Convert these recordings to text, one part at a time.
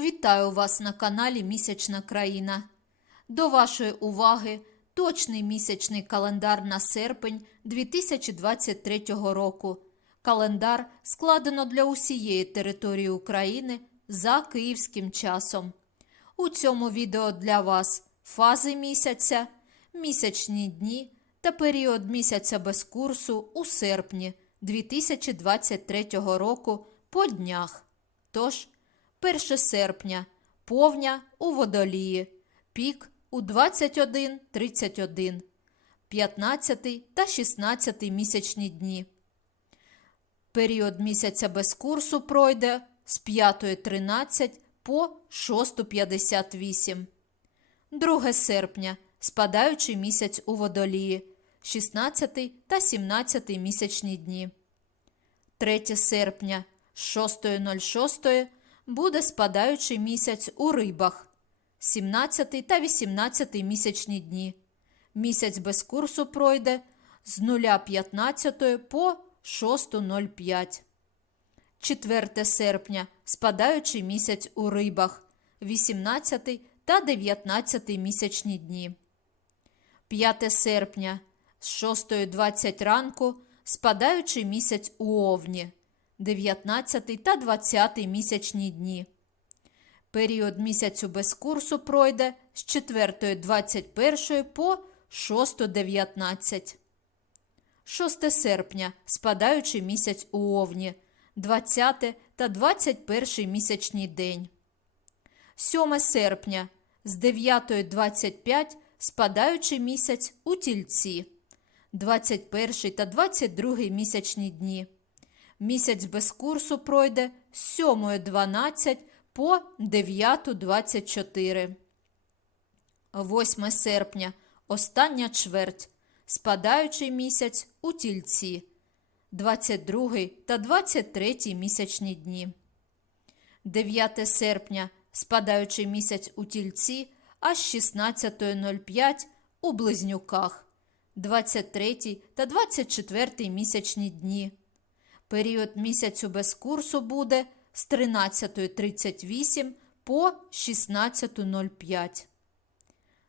Вітаю вас на каналі Місячна країна. До вашої уваги точний місячний календар на серпень 2023 року. Календар складено для усієї території України за київським часом. У цьому відео для вас фази місяця, місячні дні та період місяця без курсу у серпні 2023 року по днях. Тож, 1 серпня повня у водолії, пік у 21.31, 15 та 16 місячні дні. Період місяця без курсу пройде з 5.13 по 6.58. 2 серпня спадаючий місяць у водолії, 16 та 17 місячні дні. 3 серпня з 6.06 буде спадаючий місяць у рибах, 17 та 18 місячні дні. Місяць без курсу пройде з 0.15 по 6.05. 4 серпня спадаючий місяць у рибах, 18 та 19 місячні дні. 5 серпня з 6.20 ранку спадаючий місяць у Овні, 19 та 20 місячні дні. Період місяцю без курсу пройде з 4.21 по 6.19. 6 серпня спадаючий місяць у Овні, 20 та 21 місячний день. 7 серпня з 9.25 спадаючий місяць у Тільці, 21 та 22 місячні дні. Місяць без курсу пройде з 7.12 по 9.24. 8 серпня остання чверть. Спадаючий місяць у Тільці, 22 та 23 місячні дні. 9 серпня спадаючий місяць у Тільці аж 16.05 у Близнюках, 23 та 24 місячні дні. Період місяцю без курсу буде з 13.38 по 16.05.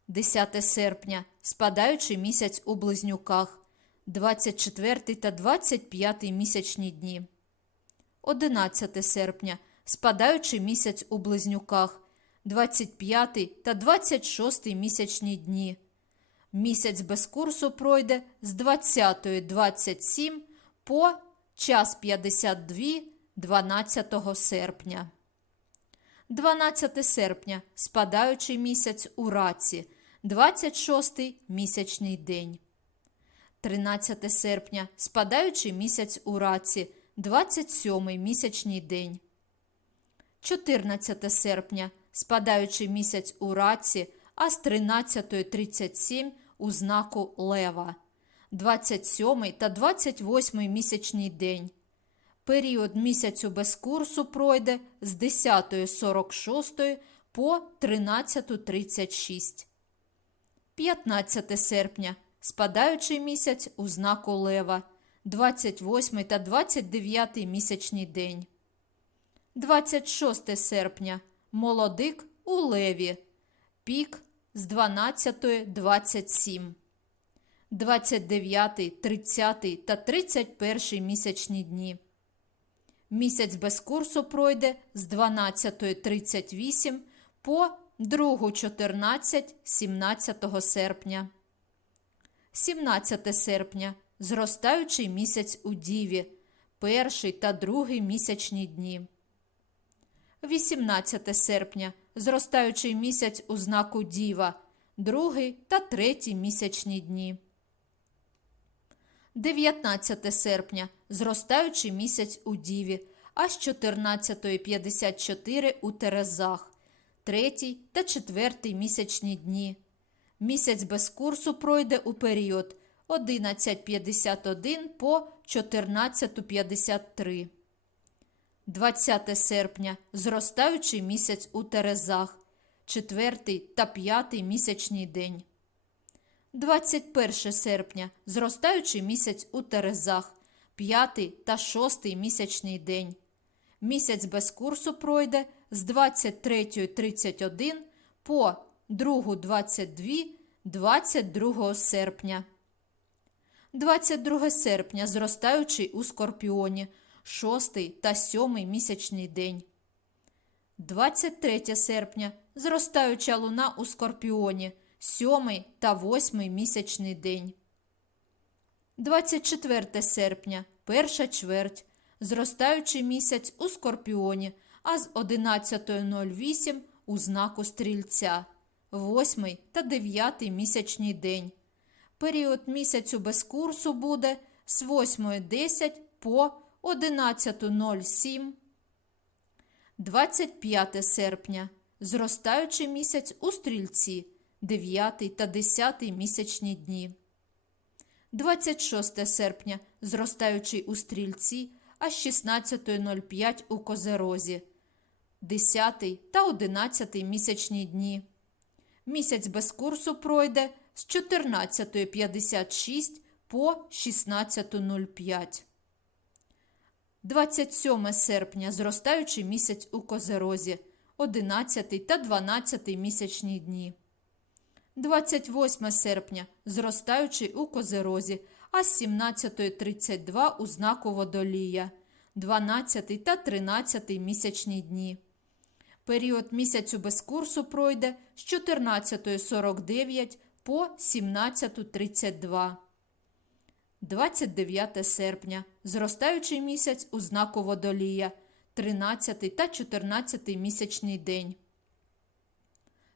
10 серпня спадаючий місяць у Близнюках, 24 та 25 місячні дні. 11 серпня спадаючий місяць у Близнюках, 25 та 26 місячні дні. Місяць без курсу пройде з 20.27 по час 52 12 серпня. 12 серпня спадаючий місяць у раці, 26 місячний день. 13 серпня спадаючий місяць у раці, 27 місячний день. 14 серпня спадаючий місяць у раці, а з 13.37 у знаку Лева, 27 та 28 місячний день. Період місяцю без курсу пройде з 10.46 по 13.36. 15 серпня спадаючий місяць у знаку Лева, 28 та 29 місячний день. 26 серпня молодик у Леві, пік з 12.27. 29, 30 та 31 місячні дні. Місяць без курсу пройде з 12.38 по 2.14 17 серпня. 17 серпня зростаючий місяць у Діві, перший та другий місячні дні. 18 серпня зростаючий місяць у знаку Діва, другий та третій місячні дні. 19 серпня зростаючий місяць у Діві, аж 14.54 у Терезах, третій та четвертий місячні дні. Місяць без курсу пройде у період 11.51 по 14.53. 20 серпня зростаючий місяць у Терезах, четвертий та п'ятий місячний день. 21 серпня зростаючий місяць у Терезах, п'ятий та шостий місячний день. Місяць без курсу пройде з 23.31 по 2.22 22 серпня. 22 серпня зростаючий у Скорпіоні, 6 та 7 місячний день. 23 серпня зростаюча луна у Скорпіоні, 7 та 8 місячний день. 24 серпня, перша чверть, зростаючий місяць у Скорпіоні, а з 11.08 у знаку Стрільця, 8 та 9 місячний день. Період місяцю без курсу буде з 8.10 по 11.07. 25 серпня. Зростаючий місяць у стрільці, 9 та 10 місячні дні. 26 серпня. Зростаючий у стрільці, а з 16.05 у козерозі, 10 та 11 місячні дні. Місяць без курсу пройде з 14.56 по 16.05. 27 серпня зростаючий місяць у Козерозі, 11 та 12 місячні дні. 28 серпня зростаючий у Козерозі, а з 17.32 у знаку Водолія, 12 та 13 місячні дні. Період місяцю без курсу пройде з 14.49 по 17.32. 29 серпня. Зростаючий місяць у знаку Водолія, 13 та 14 місячний день.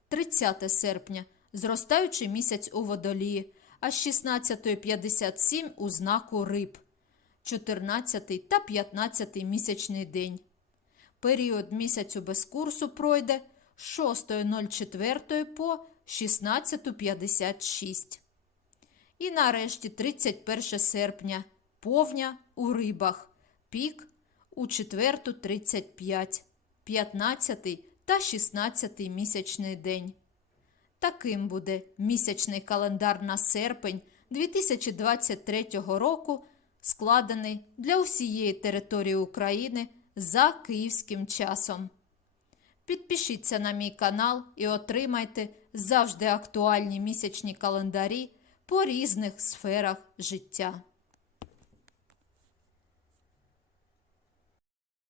30 серпня. Зростаючий місяць у Водолії, а з 16.57 у знаку Риб, 14 та 15 місячний день. Період місяцю без курсу пройде з 6.04 по 16.56. І нарешті 31 серпня повня у рибах, пік у 4.35, 15 та 16 місячний день. Таким буде місячний календар на серпень 2023 року, складений для усієї території України за київським часом. Підпишіться на мій канал і отримайте завжди актуальні місячні календарі по різних сферах життя.